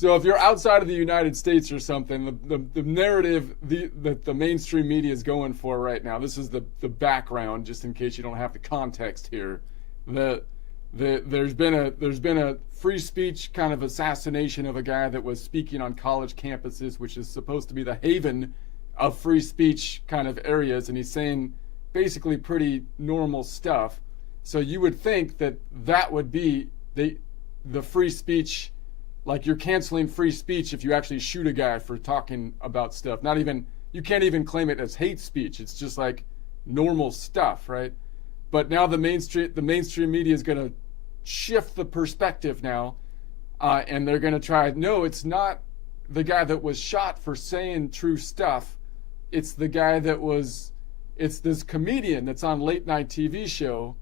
So if you're outside of the United States or something, the narrative that the mainstream media is going for right now, this is the background, just in case you don't have the context here. The, there's been a free speech kind of assassination of a guy that was speaking on college campuses, which is supposed to be the haven of free speech kind of areas, and he's saying basically pretty normal stuff. So you would think that that would be the free speech, like you're canceling free speech if you actually shoot a guy for talking about stuff. Not even, you can't even claim it as hate speech. It's just like normal stuff, right? But now the mainstream media is going to shift the perspective now, and they're going to try. No, it's not the guy that was shot for saying true stuff. It's the guy that was. It's this comedian that's on late night TV show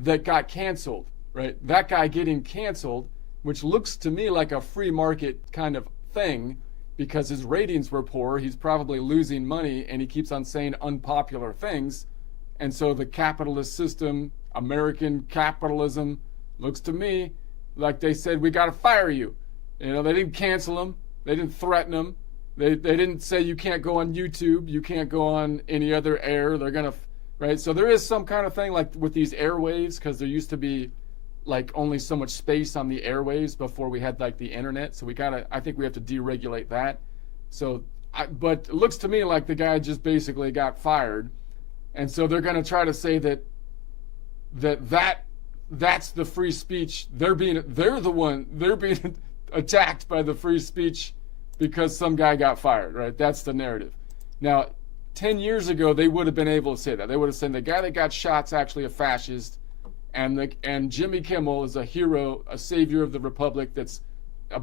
that got canceled, right? That guy getting canceled, which looks to me like a free market kind of thing, because his ratings were poor. He's probably losing money, and he keeps on saying unpopular things. And so the capitalist system, American capitalism, looks to me like they said, we got to fire you. You know, they didn't cancel him. They didn't threaten him. They didn't say you can't go on YouTube. You can't go on any other air. They're going to, right? So there is some kind of thing like with these airwaves, because there used to be like only so much space on the airwaves before we had like the internet. So I think we have to deregulate that. So, but it looks to me like the guy just basically got fired. And so they're going to try to say that's the free speech. They're being attacked by the free speech because some guy got fired, right? That's the narrative. Now, 10 years ago, they would have been able to say that. They would have said the guy that got shot's actually a fascist, and Jimmy Kimmel is a hero, a savior of the republic that's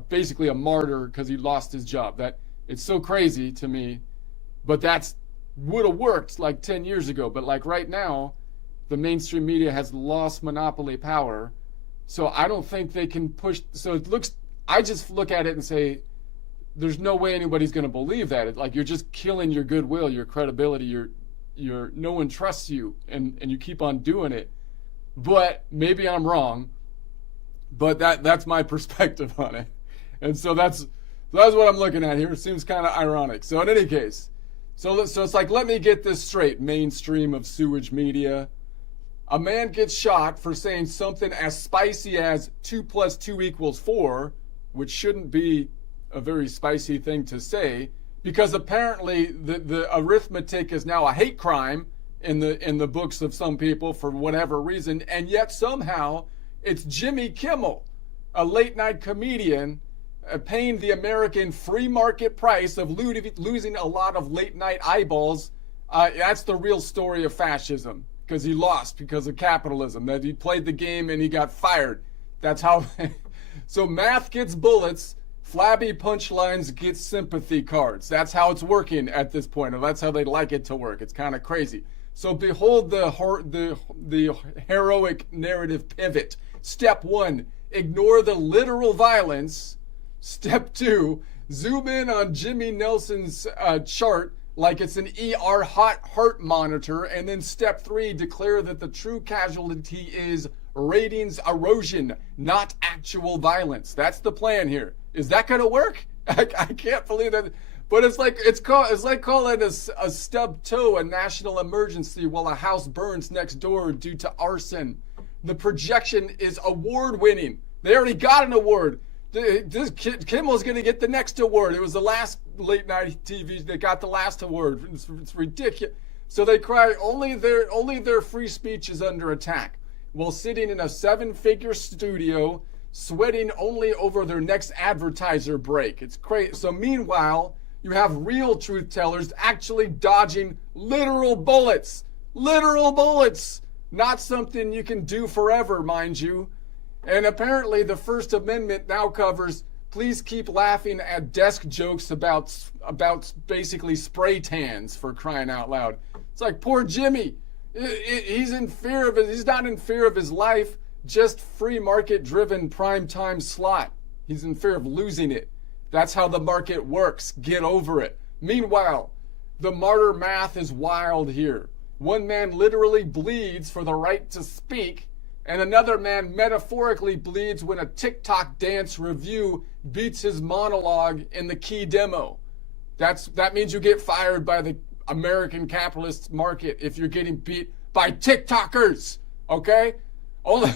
basically a martyr because he lost his job. That it's so crazy to me, but that's would have worked like 10 years ago. But like right now, the mainstream media has lost monopoly power. So I don't think they can push. So it looks, I just look at it and say, there's no way anybody's going to believe that. It's like you're just killing your goodwill, your credibility, your no one trusts you, and you keep on doing it. But maybe I'm wrong, but that's my perspective on it. And so that's what I'm looking at here. It seems kind of ironic. So in any case, so it's like, let me get this straight, mainstream of sewage media. A man gets shot for saying something as spicy as 2 + 2 = 4, which shouldn't be a very spicy thing to say, because apparently the arithmetic is now a hate crime in the books of some people for whatever reason, and yet somehow it's Jimmy Kimmel, a late night comedian, paying the American free market price of losing a lot of late night eyeballs. That's the real story of fascism, because he lost because of capitalism, that he played the game and he got fired. That's how. So math gets bullets, flabby punchlines get sympathy cards. That's how it's working at this point, or that's how they like it to work. It's kind of crazy. So behold the heroic narrative pivot. Step 1, ignore the literal violence. Step 2, zoom in on Jimmy Nelson's chart like it's an ER heart monitor. And then step 3, declare that the true casualty is ratings erosion, not actual violence. That's the plan here. Is that going to work? I can't believe that. But it's like calling a stub toe a national emergency while a house burns next door due to arson. The projection is award winning. They already got an award. Kimmel's going to get the next award. It was the last late night TV that got the last award. It's ridiculous. So they cry only their free speech is under attack, while sitting in a 7-figure studio, sweating only over their next advertiser break. It's crazy. So meanwhile, you have real truth tellers actually dodging literal bullets. Literal bullets. Not something you can do forever, mind you. And apparently the First Amendment now covers, please keep laughing at desk jokes about basically spray tans, for crying out loud. It's like, poor Jimmy. He's in fear of it. He's not in fear of his life, just free market driven prime time slot. He's in fear of losing it. That's how the market works. Get over it. Meanwhile, the martyr math is wild here. One man literally bleeds for the right to speak, And another man metaphorically bleeds when a TikTok dance review beats his monologue in the key demo. That means you get fired by the American capitalist market if you're getting beat by TikTokers. Okay? Only,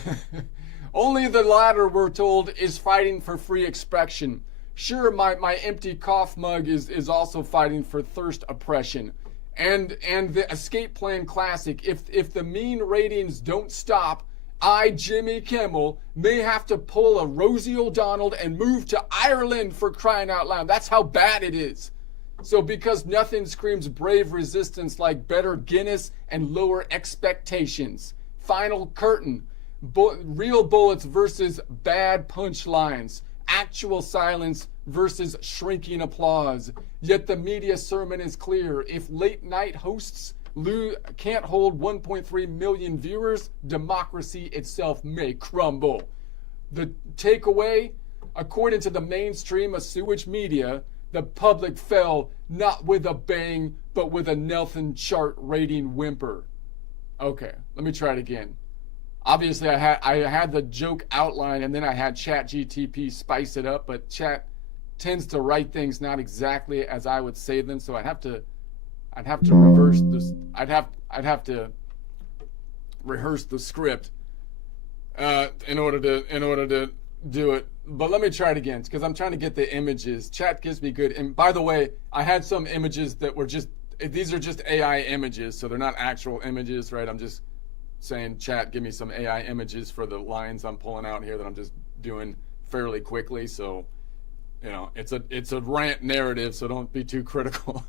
only the latter, we're told, is fighting for free expression. Sure, my empty cough mug is also fighting for thirst oppression. And the Escape Plan Classic, if the mean ratings don't stop, I, Jimmy Kimmel, may have to pull a Rosie O'Donnell and move to Ireland, for crying out loud. That's how bad it is. So because nothing screams brave resistance like better Guinness and lower expectations. Final curtain. Real bullets versus bad punchlines. Actual silence versus shrinking applause. Yet the media sermon is clear. If late night hosts can't hold 1.3 million viewers, democracy itself may crumble. The takeaway, according to the mainstream of sewage media, the public fell not with a bang, but with a Nelson chart rating whimper. Okay, let me try it again. Obviously, I had the joke outline, and then I had ChatGTP spice it up, but Chat tends to write things not exactly as I would say them, so I'd have to reverse this. I'd have to rehearse the script in order to do it. But let me try it again, because I'm trying to get the images. Chat gives me good. And by the way, I had some images that were these are just AI images, so they're not actual images, right? I'm just saying, Chat, give me some AI images for the lines I'm pulling out here that I'm just doing fairly quickly. So, you know, it's a rant narrative, so don't be too critical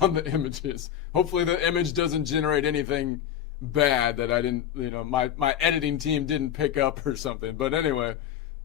on the images. Hopefully the image doesn't generate anything bad that I didn't, my editing team didn't pick up or something. But anyway,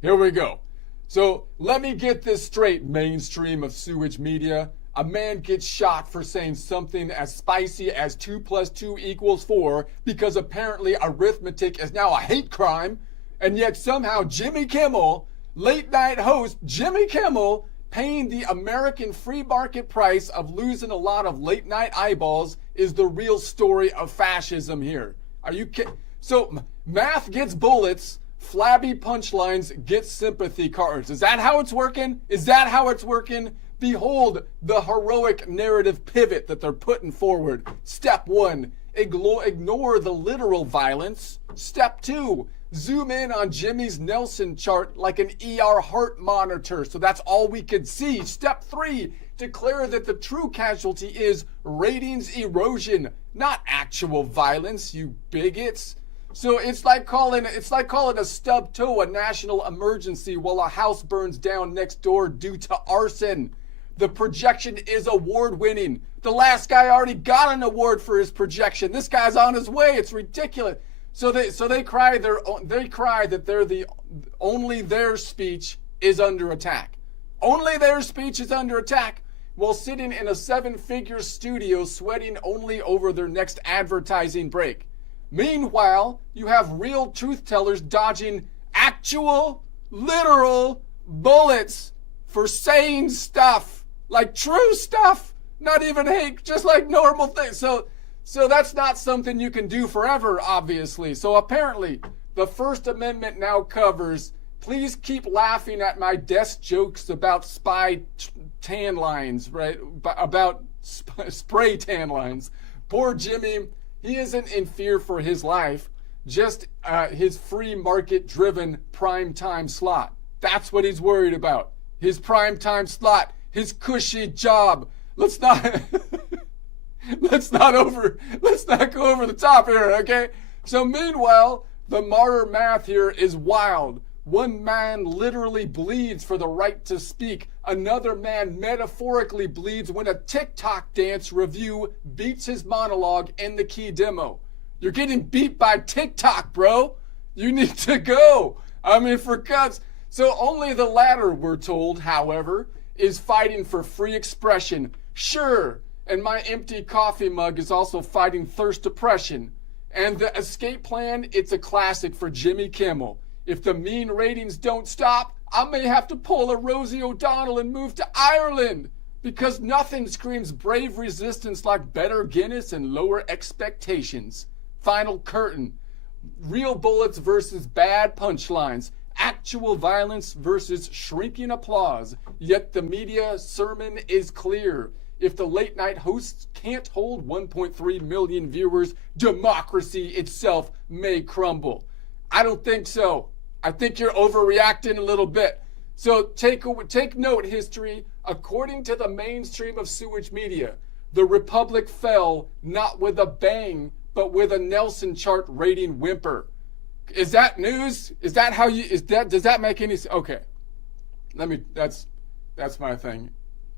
here we go. So let me get this straight, mainstream of sewage media. A man gets shot for saying something as spicy as 2 + 2 = 4 because apparently arithmetic is now a hate crime. And yet somehow Jimmy Kimmel, late night host Jimmy Kimmel, paying the American free market price of losing a lot of late night eyeballs, is the real story of fascism here. Are you kidding? So math gets bullets, flabby punchlines get sympathy cards. Is that how it's working? Is that how it's working? Behold the heroic narrative pivot that they're putting forward. Step 1, ignore the literal violence. Step 2, zoom in on Jimmy's Nelson chart like an ER heart monitor, so that's all we could see. Step 3, declare that the true casualty is ratings erosion, not actual violence, you bigots. So it's like calling a stub toe a national emergency while a house burns down next door due to arson. The projection is award-winning. The last guy already got an award for his projection. This guy's on his way. It's ridiculous. So they cry that only their speech is under attack. Only their speech is under attack while sitting in a 7-figure studio sweating only over their next advertising break. Meanwhile, you have real truth tellers dodging actual, literal bullets for saying stuff, like true stuff, not even hate, just like normal things. So that's not something you can do forever, obviously. So apparently, the First Amendment now covers, please keep laughing at my desk jokes about spy tan lines, right? About spray tan lines. Poor Jimmy, he isn't in fear for his life, just his free market-driven prime time slot. That's what he's worried about. His prime time slot, his cushy job. Let's not go over the top here, okay? So meanwhile, the martyr math here is wild. One man literally bleeds for the right to speak. Another man metaphorically bleeds when a TikTok dance review beats his monologue in the key demo. You're getting beat by TikTok, bro. You need to go. I mean, for God's. So only the latter, we're told, however, is fighting for free expression. Sure, and my empty coffee mug is also fighting thirst oppression. And the escape plan, it's a classic for Jimmy Kimmel. If the mean ratings don't stop, I may have to pull a Rosie O'Donnell and move to Ireland. Because nothing screams brave resistance like better Guinness and lower expectations. Final curtain. Real bullets versus bad punchlines. Actual violence versus shrinking applause. Yet the media sermon is clear. If the late night hosts can't hold 1.3 million viewers, democracy itself may crumble. I don't think so. I think you're overreacting a little bit. So take note, history. According to the mainstream of sewage media, the republic fell not with a bang, but with a Nelson chart rating whimper. Is that news? Is that how you? Does that make any sense? Okay. That's my thing.